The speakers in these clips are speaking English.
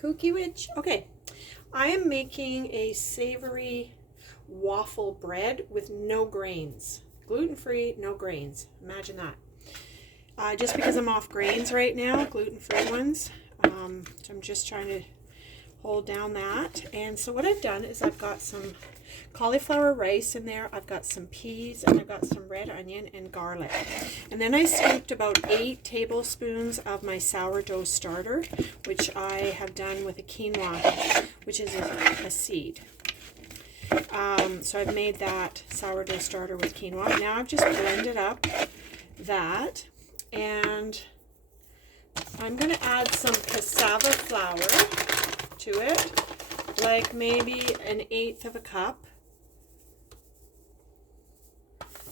Cookie Witch. Okay, I am making a savory waffle bread with no grains. Gluten-free, no grains. Imagine that. Just because I'm off grains right now, gluten-free ones. So I'm just trying to hold down that. And so what I've done is I've got some cauliflower rice in there. I've got some peas and I've got some red onion and garlic. And then I scooped about 8 tablespoons of my sourdough starter, which I have done with a quinoa, which is a seed. So I've made that sourdough starter with quinoa. Now I've just blended up that, and I'm going to add some cassava flour to it, like maybe 1/8 of a cup.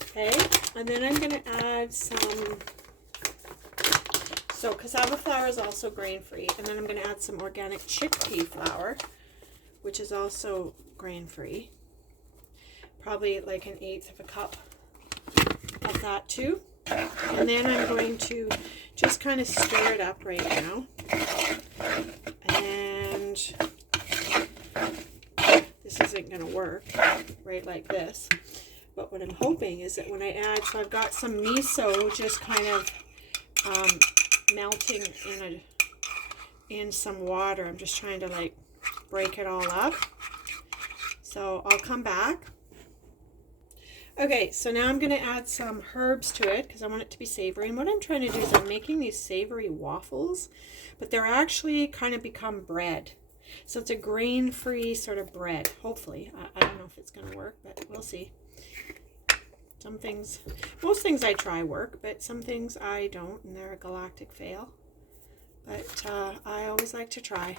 Okay, and then I'm going to add some, so cassava flour is also grain-free, and then I'm going to add some organic chickpea flour, which is also grain-free. Probably like 1/8 of a cup of that too. And then I'm going to just kind of stir it up right now. And this isn't going to work right like this. But what I'm hoping is that when I add, so I've got some miso just kind of melting in some water. I'm just trying to like break it all up. So I'll come back. Okay, so now I'm going to add some herbs to it because I want it to be savory. And what I'm trying to do is I'm making these savory waffles, but they're actually kind of become bread. So it's a grain-free sort of bread, hopefully. I don't know if it's going to work, but we'll see. Some things, most things I try work, but some things I don't, and they're a galactic fail. But I always like to try.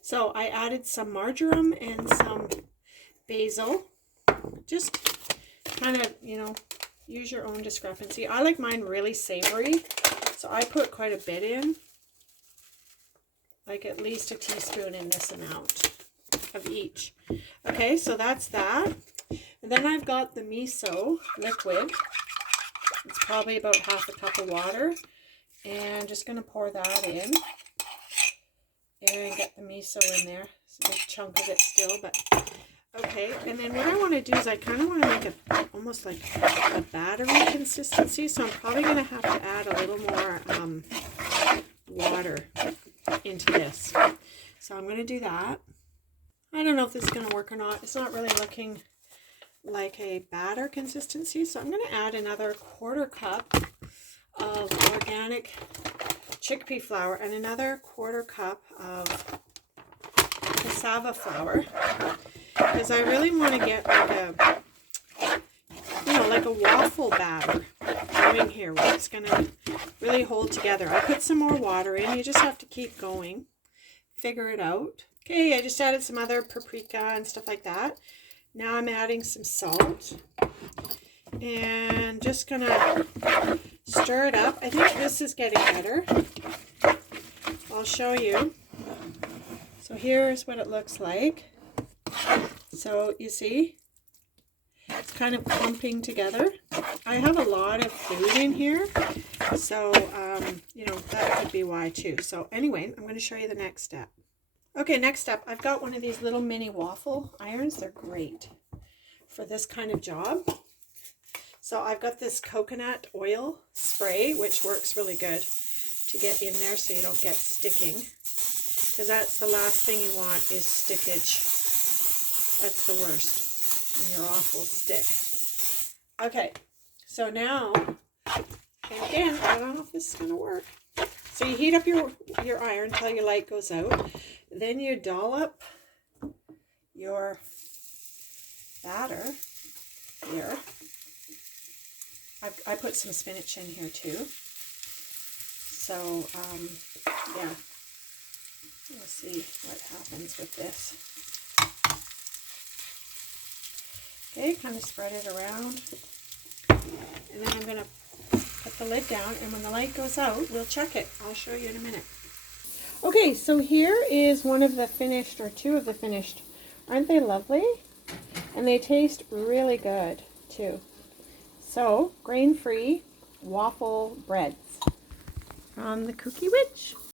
So I added some marjoram and some basil. Just kind of, you know, use your own discrepancy. I like mine really savory, so I put quite a bit in, like at least a teaspoon in this amount of each. Okay, so that's that. And then I've got the miso liquid. It's probably about 1/2 cup of water, and I'm just going to pour that in and get the miso in there. It's a big chunk of it still, but okay. And then what I want to do is I kind of want to make almost like a battery consistency, so I'm probably going to have to add a little more water into this. So I'm going to do that. I don't know if this is going to work or not. It's not really looking like a batter consistency, so I'm going to add another 1/4 cup of organic chickpea flour and another 1/4 cup of cassava flour, because I really want to get like a, you know, like a waffle batter going here where it's going to really hold together. I put some more water in. You just have to keep going, figure it out. Okay, I just added some other paprika and stuff like that. Now I'm adding some salt and just gonna stir it up. I think this is getting better. I'll show you. So here's what it looks like. So you see, it's kind of clumping together. I have a lot of food in here, so you know, that could be why too. So anyway, I'm going to show you the next step. Okay, next up, I've got one of these little mini waffle irons. They're great for this kind of job. So I've got this coconut oil spray, which works really good to get in there so you don't get sticking. Because that's the last thing you want is stickage. That's the worst when your waffles stick. Okay, so now, and again, I don't know if this is going to work. So you heat up your iron until your light goes out. Then you dollop your batter here. I put some spinach in here too. So, yeah, we'll see what happens with this. Okay, kind of spread it around. And then I'm going to put the lid down, and when the light goes out, we'll check it. I'll show you in a minute. Okay, so here is one of the finished, or 2 of the finished. Aren't they lovely? And they taste really good too. So, grain-free waffle breads from the Cookie Witch.